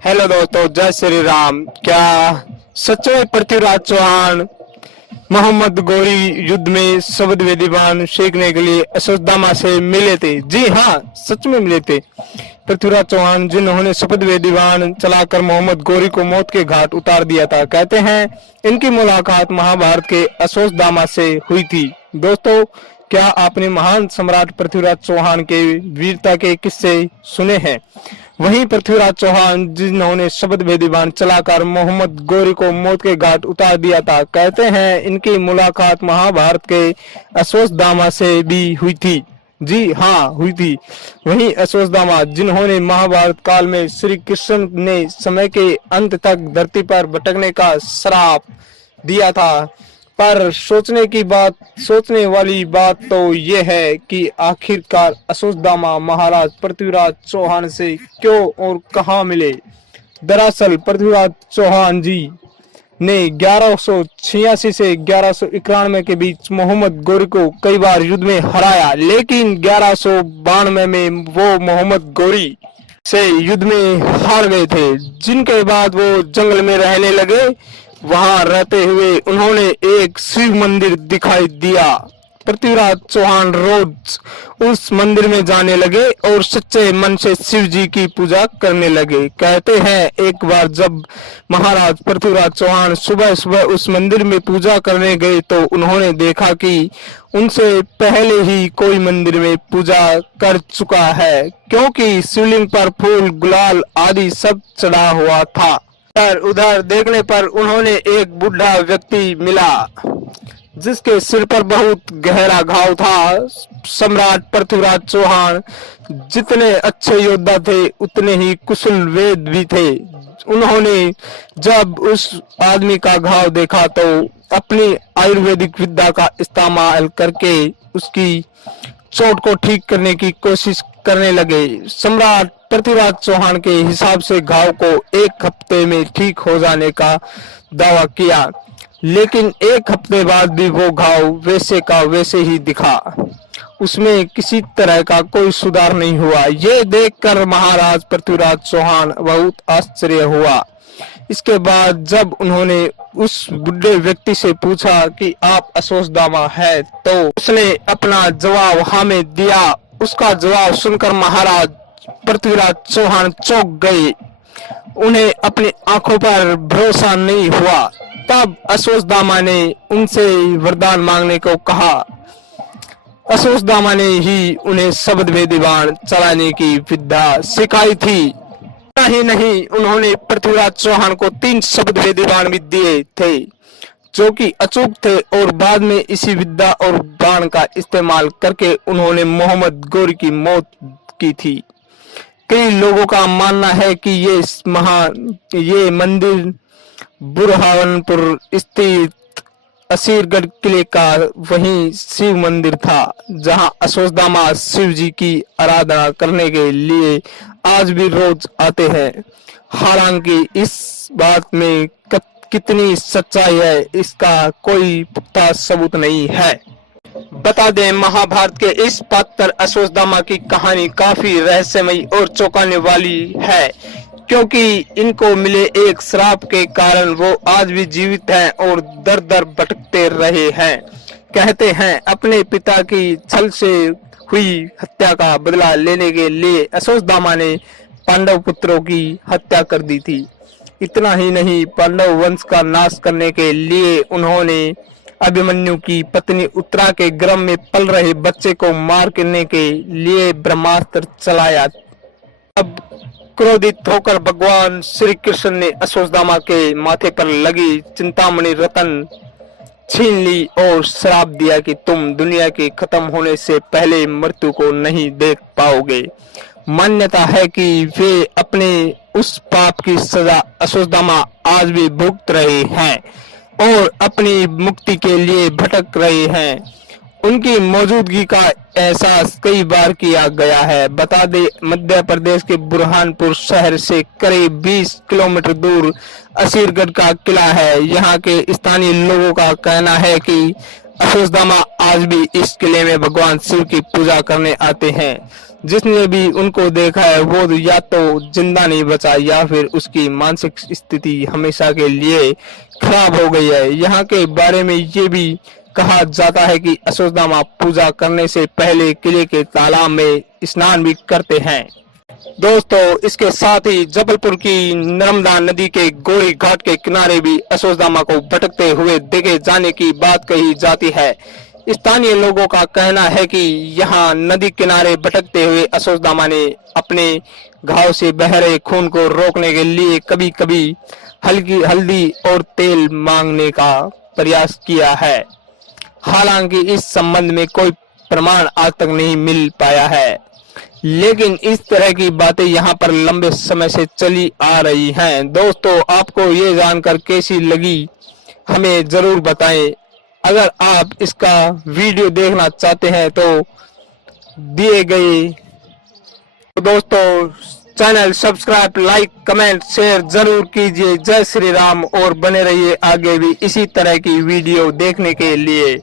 Hello दोस्तों, जय श्री राम। क्या सच में पृथ्वीराज चौहान मोहम्मद गोरी युद्ध में शब्द वेदीवान सीखने के लिए अशोकदामा से मिले थे? जी हाँ, सच में मिले थे। पृथ्वीराज चौहान जिन्होंने शपथ वेदीवान चलाकर मोहम्मद गोरी को मौत के घाट उतार दिया था, कहते हैं इनकी मुलाकात महाभारत के अशोकदामा से हुई थी। दोस्तों, क्या आपने महान सम्राट पृथ्वीराज चौहान के वीरता के किस्से सुने हैं? वहीं पृथ्वीराज चौहान जिन्होंने शब्द वेदीवान चलाकर मोहम्मद गोरी को मौत के घाट उतार दिया था, कहते हैं इनकी मुलाकात महाभारत के अश्वत्थामा से भी हुई थी। जी हाँ, हुई थी। वहीं अश्वत्थामा जिन्होंने महाभारत काल में श्री कृष्ण ने समय के अंत तक धरती पर भटकने का श्राप दिया था। पर सोचने वाली बात तो यह है कि आखिरकार अशोकदामा महाराज पृथ्वीराज चौहान से क्यों और कहां मिले। दरअसल पृथ्वीराज चौहान जी ने 1186 से 1191 के बीच मोहम्मद गोरी को कई बार युद्ध में हराया, लेकिन 1192 में वो मोहम्मद गोरी से युद्ध में हार गए थे, जिनके बाद वो जंगल में रहने लगे। वहां रहते हुए उन्होंने एक शिव मंदिर दिखाई दिया। पृथ्वीराज चौहान रोज उस मंदिर में जाने लगे और सच्चे मन से शिव जी की पूजा करने लगे। कहते हैं एक बार जब महाराज पृथ्वीराज चौहान सुबह सुबह उस मंदिर में पूजा करने गए तो उन्होंने देखा कि उनसे पहले ही कोई मंदिर में पूजा कर चुका है, क्योंकि शिवलिंग पर फूल गुलाल आदि सब चढ़ा हुआ था। उधर देखने पर उन्होंने एक बूढ़ा व्यक्ति मिला जिसके सिर पर बहुत गहरा घाव था। सम्राट पृथ्वीराज चौहान जितने अच्छे योद्धा थे उतने ही कुशल वेद भी थे। उन्होंने जब उस आदमी का घाव देखा तो अपनी आयुर्वेदिक विद्या का इस्तेमाल करके उसकी चोट को ठीक करने की कोशिश करने लगे। सम्राट पृथ्वीराज चौहान के हिसाब से घाव को एक हफ्ते में ठीक हो जाने का दावा किया, लेकिन एक हफ्ते बाद भी वो घाव वैसे का वैसे ही दिखा। उसमें किसी तरह का कोई सुधार नहीं हुआ। ये देखकर महाराज पृथ्वीराज चौहान बहुत आश्चर्य हुआ। इसके बाद जब उन्होंने उस बुढ़े व्यक्ति से पूछा कि आप अशोकदामा है, तो उसने अपना जवाब हाँ में दिया। उसका जवाब सुनकर महाराज पृथ्वीराज चौहान चौंक गए। उन्हें अपनी आंखों पर भरोसा नहीं हुआ। तब अशोकदामा ने उनसे वरदान मांगने को कहा। अशोकदामा ने ही उन्हें शब्द वेदीवान चलाने की विद्या सिखाई थी। ही नहीं, उन्होंने पृथ्वीराज चौहान को 3 शब्द वेदीवान भी दिए थे जो कि अचूक थे, और बाद में इसी विद्या और बाण का इस्तेमाल करके उन्होंने मोहम्मद गोरी की मौत की थी। कई लोगों का मानना है कि ये मंदिर बुरहानपुर स्थित असीरगढ़ किले का वही शिव मंदिर था जहां अशोकदामा शिव जी की आराधना करने के लिए आज भी रोज आते हैं। हालांकि इस बात में कितनी सच्चाई है इसका कोई पुख्ता सबूत नहीं है। बता दें, महाभारत के इस पात्र अशोकदामा की कहानी काफी रहस्यमयी और चौंकाने वाली है, क्योंकि इनको मिले एक श्राप के कारण वो आज भी जीवित हैं और दर दर भटकते रहे हैं। कहते हैं अपने पिता की छल से हुई हत्या का बदला लेने के लिए अशोकदामा ने पांडव पुत्रों की हत्या कर दी थी। इतना ही नहीं, पांडव वंश का नाश करने के लिए उन्होंने अभिमन्यु की पत्नी उत्तरा के गर्भ में पल रहे बच्चे को मारने के लिए ब्रह्मास्त्र चलाया। अब क्रोधित होकर भगवान श्री कृष्ण ने अशोकदामा के माथे पर लगी चिंतामणि रतन छीन ली और श्राप दिया कि तुम दुनिया के खत्म होने से पहले मृत्यु को नहीं देख पाओगे। मान्यता है कि वे अपने उस पाप की सजा अशोकदामा आज भी भुगत रहे हैं और अपनी मुक्ति के लिए भटक रहे हैं। उनकी मौजूदगी का एहसास कई बार किया गया है। बता दे, मध्य प्रदेश के बुरहानपुर शहर से करीब 20 किलोमीटर दूर असीरगढ़ का किला है। यहाँ के स्थानीय लोगों का कहना है कि अश्वत्थामा आज भी इस किले में भगवान शिव की पूजा करने आते हैं। जिसने भी उनको देखा है वो या तो जिंदा नहीं बचा या फिर उसकी मानसिक स्थिति हमेशा के लिए खराब हो गई है। यहाँ के बारे में ये भी कहा जाता है कि अश्वत्थामा पूजा करने से पहले किले के तालाब में स्नान भी करते हैं। दोस्तों, इसके साथ ही जबलपुर की नर्मदा नदी के गोरी घाट के किनारे भी अश्वत्थामा को भटकते हुए देखे जाने की बात कही जाती है। स्थानीय लोगों का कहना है कि यहाँ नदी किनारे भटकते हुए अश्वत्थामा ने अपने घाव से बह रहे खून को रोकने के लिए कभी कभी हल्की हल्दी और तेल मांगने का प्रयास किया है। हालांकि इस संबंध में कोई प्रमाण आज तक नहीं मिल पाया है, लेकिन इस तरह की बातें यहाँ पर लंबे समय से चली आ रही हैं। दोस्तों, आपको ये जानकर कैसी लगी हमें जरूर बताएं। अगर आप इसका वीडियो देखना चाहते हैं तो दिए गए दोस्तों channel subscribe, like, comment, share जरूर कीजिए। जय श्री राम और बने रहिए आगे भी इसी तरह की वीडियो देखने के लिए।